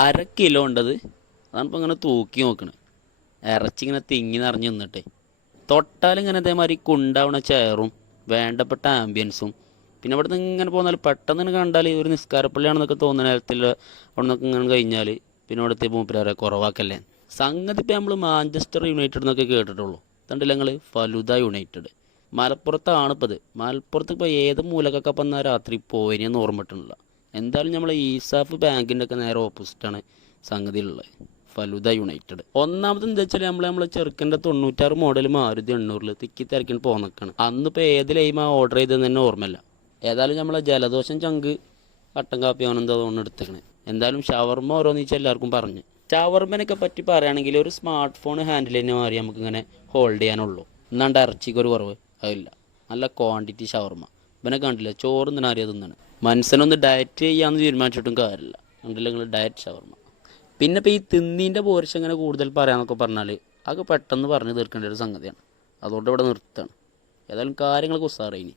അര കിലോ ഉണ്ടത്. അതാണിപ്പോൾ ഇങ്ങനെ തൂക്കി നോക്കണേ. ഇറച്ചി ഇങ്ങനെ തിങ്ങി നിറഞ്ഞ് നിന്നിട്ടേ. തൊട്ടാൽ ഇങ്ങനെ ഇതേമാതിരി കുണ്ടാവണ ചെയറും വേണ്ടപ്പെട്ട ആംബിയൻസും പിന്നെ അവിടെ നിന്ന് ഇങ്ങനെ പോന്നാൽ പെട്ടെന്ന് കണ്ടാൽ ഒരു നിസ്കാരപ്പള്ളിയാണെന്നൊക്കെ തോന്നുന്ന നേരത്തിൽ അവിടെ നിന്നൊക്കെ ഇങ്ങനെ കഴിഞ്ഞാൽ പിന്നെ അവിടുത്തെ മൂപ്പരാരെ കുറവാക്കല്ലേ. സംഗതി ഇപ്പം നമ്മൾ മാഞ്ചസ്റ്റർ യുണൈറ്റഡ് എന്നൊക്കെ കേട്ടിട്ടുള്ളൂ. കണ്ടില്ല ഞങ്ങൾ ഫലുദ യുണൈറ്റഡ്. മലപ്പുറത്താണ് ഇപ്പോൾ ഇത്. മലപ്പുറത്ത് ഇപ്പോൾ ഏത് മൂലക്കൊക്കെ ഇപ്പം എന്നാൽ രാത്രി പോയിനെന്ന് ഓർമ്മ കിട്ടണില്ല എന്തായാലും നമ്മൾ ഈസാഫ് ബാങ്കിന്റെ ഒക്കെ നേരെ ഓപ്പോസിറ്റാണ് സംഗതി ഉള്ളത് ഫലുദ യുണൈറ്റഡ്. ഒന്നാമത് എന്താ വെച്ചാൽ നമ്മൾ നമ്മളെ ചെറുക്കന്റെ തൊണ്ണൂറ്റാറ് മോഡൽ മാരുതി എണ്ണൂറിൽ തിക്കി തിരക്കിന് പോന്നക്കാണ്. അന്നിപ്പോൾ ഏത് ലൈമാ ഓർഡർ ചെയ്തതെന്ന് തന്നെ ഓർമ്മയില്ല. ഏതായാലും നമ്മളെ ജലദോഷം ചങ്ക് കട്ടൻ കാപ്പി അവനെന്താ തോന്നുന്നു എടുത്തേക്കണേ. എന്തായാലും ഷവർമ്മ ഓരോന്നിച്ച് എല്ലാവർക്കും പറഞ്ഞു. ഷവർമ്മനൊക്കെ പറ്റി പറയുകയാണെങ്കിൽ ഒരു സ്മാർട്ട് ഫോൺ ഹാൻഡിൽ തന്നെ മാറി നമുക്ക് ഇങ്ങനെ ഹോൾഡ് ചെയ്യാനുള്ളൂ. എന്നാണ്ട് ഇറച്ചിക്ക് ഒരു കുറവ്. അതില്ല. നല്ല ക്വാണ്ടിറ്റി ഷവർമ്മ ഇവനെ കണ്ടില്ല? ചോറ് തിന്നാറിയ തിന്നാണ്? മനസ്സിനൊന്ന് ഡയറ്റ് ചെയ്യാമെന്ന് തീരുമാനിച്ചിട്ടും കാര്യമില്ല. ഉണ്ടല്ലോ നിങ്ങൾ ഡയറ്റ് ഷവർമ്മ പിന്നെ ഇപ്പോൾ ഈ തിന്നീന്റെ പോരിച്ച് എങ്ങനെ കൂടുതൽ പറയാമെന്നൊക്കെ പറഞ്ഞാൽ അത് പെട്ടെന്ന് പറഞ്ഞ് തീർക്കേണ്ട ഒരു സംഗതിയാണ്. അതുകൊണ്ട് ഇവിടെ നിർത്തുകയാണ്. ഏതായാലും കാര്യങ്ങളൊക്കെ ഉസാറായിനി